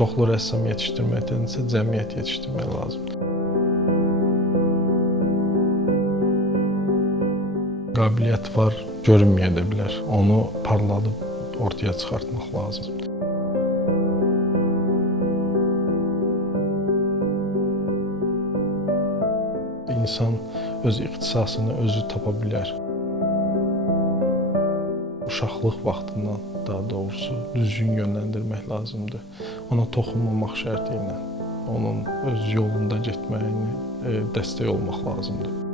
çoxlu rəssam yetişdirməkdənsə cəmiyyət yetişdirmək lazımdır. Qabiliyyət var, görünməyə də bilər. Onu parladıb ortaya çıxartmaq lazımdır. İnsan öz ixtisasını özü tapa bilər. Uşaqlıq vaxtından daha doğrusu düzgün yönləndirmək lazımdır. Ona toxunmamaq şərti ilə onun öz yolunda getməyini dəstək olmaq lazımdır.